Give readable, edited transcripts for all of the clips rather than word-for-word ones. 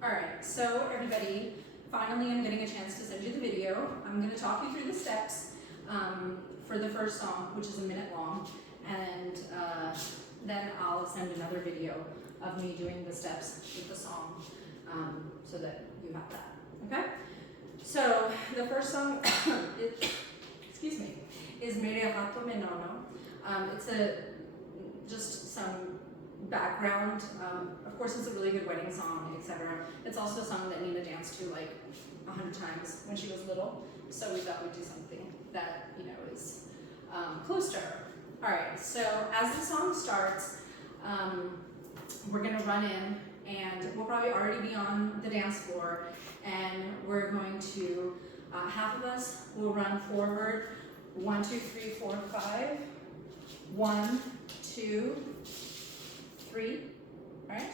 Alright, so everybody, finally I'm getting a chance to send you the video. I'm going to talk you through the steps for the first song, which is a minute long, and then I'll send another video of me doing the steps with the song so that you have that, okay? So the first song excuse me, is Hathon and Nau Nau. It's just some background. Of course, it's a really good wedding song, etc. It's also a song that Nina danced to like 100 times when she was little. So we thought we'd do something that is close to her. All right. So as the song starts, we're gonna run in, and we'll probably already be on the dance floor, and we're going to half of us will run forward. 1, 2, 3, 4, 5. 1, 2, 3, right?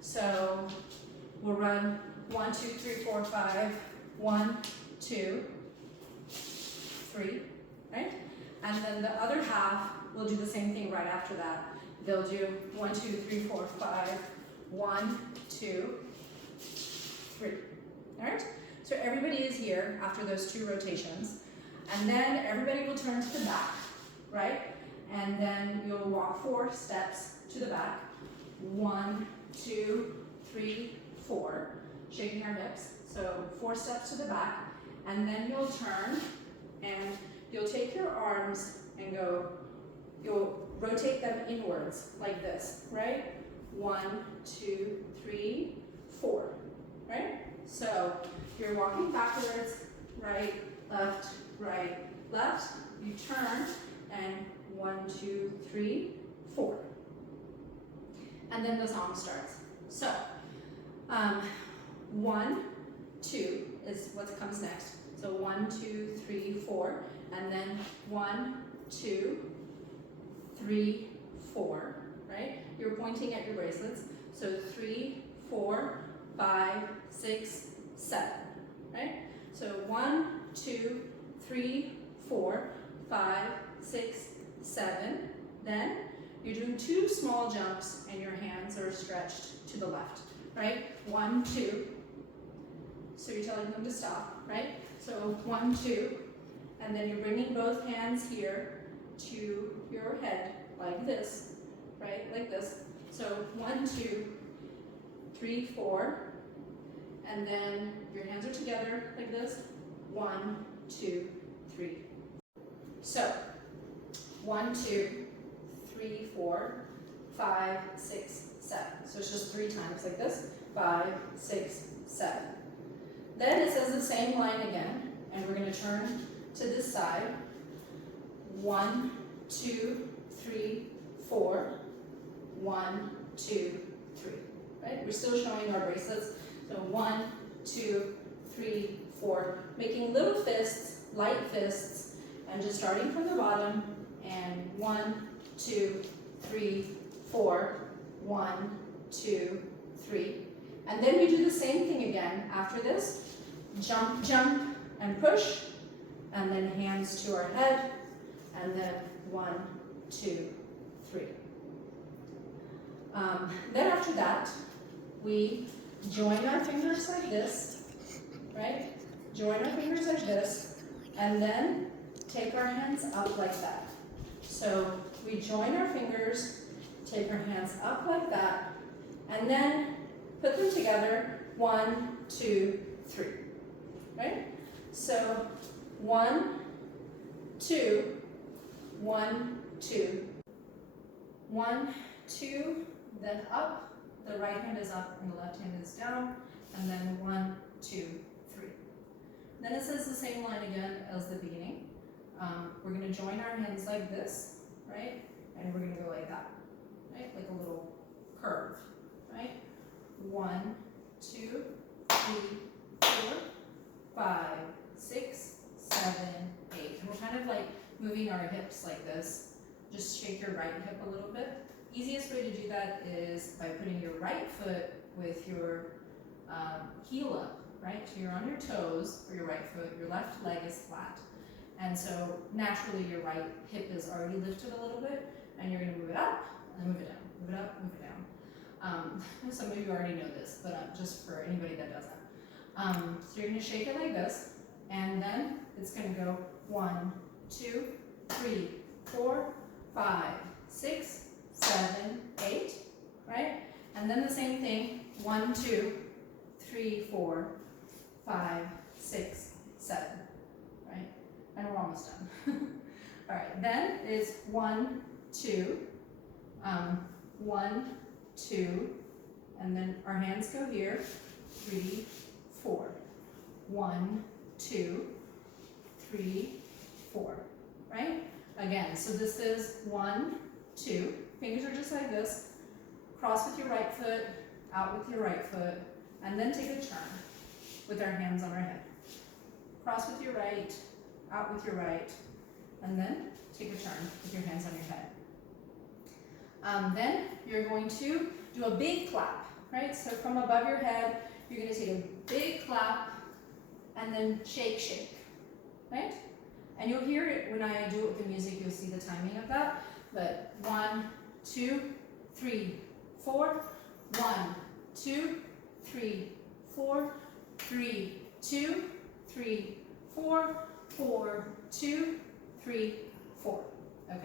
So we'll run 1, 2, 3, 4, 5, 1, 2, 3, right? And then the other half will do the same thing right after that. They'll do 1, 2, 3, 4, 5, 1, 2, 3, all right? So everybody is here after those 2 rotations, and then everybody will turn to the back, right? And then you'll walk 4 steps to the back. 1, 2, 3, 4, shaking our hips. So 4 steps to the back, and then you'll turn and you'll take your arms and you'll rotate them inwards like this, right? 1, 2, 3, 4, right? So you're walking backwards, right, left, you turn, and 1, 2, 3, 4. And then the song starts. So, 1, 2 is what comes next. So 1, 2, 3, 4, and then 1, 2, 3, 4, right? You're pointing at your bracelets. So 3, 4, 5, 6, 7, right? So 1, 2, 3, 4, 5, 6, 7. Then you're doing 2 small jumps and your hands are stretched to the left, right? 1, 2. So you're telling them to stop, right? So 1, 2, and then you're bringing both hands here to your head like this, right? Like this. So 1, 2, 3, 4, and then your hands are together like this. 1, 2, 3. So 1, 2, 3, 4, 5, 6, 7. So it's just 3 times like this. 5, 6, 7. Then it says the same line again, and we're going to turn to this side. 1, 2, 3, 4. 1, 2, 3. Right? We're still showing our bracelets. So 1, 2, 3, 4. Making little fists, light fists, and just starting from the bottom. And 1, 2, 3, 4. 1, 2, 3. And then we do the same thing again after this. Jump, jump, and push. And then hands to our head. And then 1, 2, 3. Then after that, we join our fingers like this, right? Join our fingers like this, and then take our hands up like that. So we join our fingers, take our hands up like that, and then put them together. 1, 2, 3, right? So 1, 2, 1, 2, 1, 2, then up. The right hand is up and the left hand is down, and then 1, 2, 3. Then it says the same line again as the beginning. We're going to join our hands like this, right? And we're going to go like that, right? Like a little curve, right? 1, 2, 3, 4, 5, 6, 7, 8. And we're kind of like moving our hips like this. Just shake your right hip a little bit. Easiest way to do that is by putting your right foot with your heel up, right? So you're on your toes for your right foot, your left leg is flat. And so naturally your right hip is already lifted a little bit, and you're gonna move it up and move it down, move it up, move it down. Some of you already know this, but just for anybody that doesn't. So you're going to shake it like this, and then it's going to go 1, 2, 3, 4, 5, 6, 7, 8, right? And then the same thing, 1, 2, 3, 4, 5, 6, 7, right? And we're almost done. All right, then it's 1, 2, 1, 2, and then our hands go here, 3, 4, 1, 2, 3, 4, right? Again, so this is 1, 2, fingers are just like this, cross with your right foot, out with your right foot, and then take a turn with our hands on our head. Cross with your right, out with your right, and then take a turn with your hands on your head. Then you're going to do a big clap, right? So from above your head, you're going to take a big clap and then shake, shake, right? And you'll hear it when I do it with the music, you'll see the timing of that. But 1, 2, 3, 4, 1, 2, 3, 4, 3, 2, 3, 4, 4, 2, 3, 4. Okay.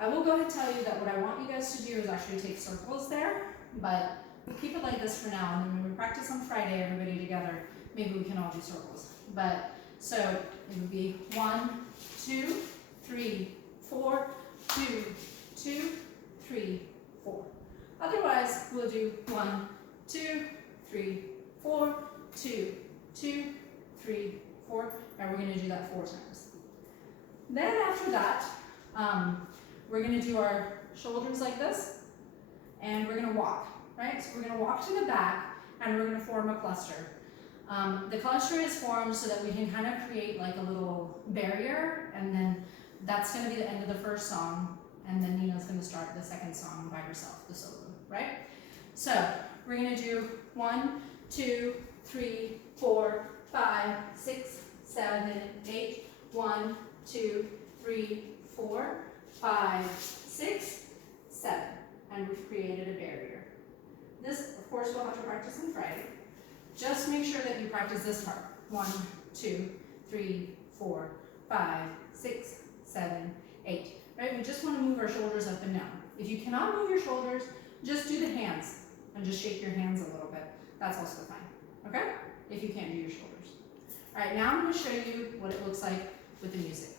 I will go ahead and tell you that what I want you guys to do is actually take circles there, but keep it like this for now, and then when we practice on Friday, everybody together, maybe we can all do circles. But so it would be 1, 2, 3, 4, 2, 2, 3, 4. Otherwise, we'll do 1, 2, 3, 4, 2, 2, 3, 4, and we're going to do that 4 times. Then after that, we're going to do our shoulders like this, and we're going to walk, right? So we're going to walk to the back, and we're going to form a cluster. The cluster is formed so that we can kind of create like a little barrier, and then that's going to be the end of the first song, and then Nina's going to start the second song by herself, the solo, right? So we're going to do 1, 2, 3, 4, 5, 6, 7, 8, 1, 2, 3, 4, 5, 6, 7, and we've created a barrier. This, of course, we'll have to practice on Friday. Just make sure that you practice this part. 1, 2, 3, 4, 5, 6, 7, 8. Right? We just want to move our shoulders up and down. If you cannot move your shoulders, just do the hands and just shake your hands a little bit. That's also fine. Okay? If you can't do your shoulders. All right, now I'm going to show you what it looks like with the music.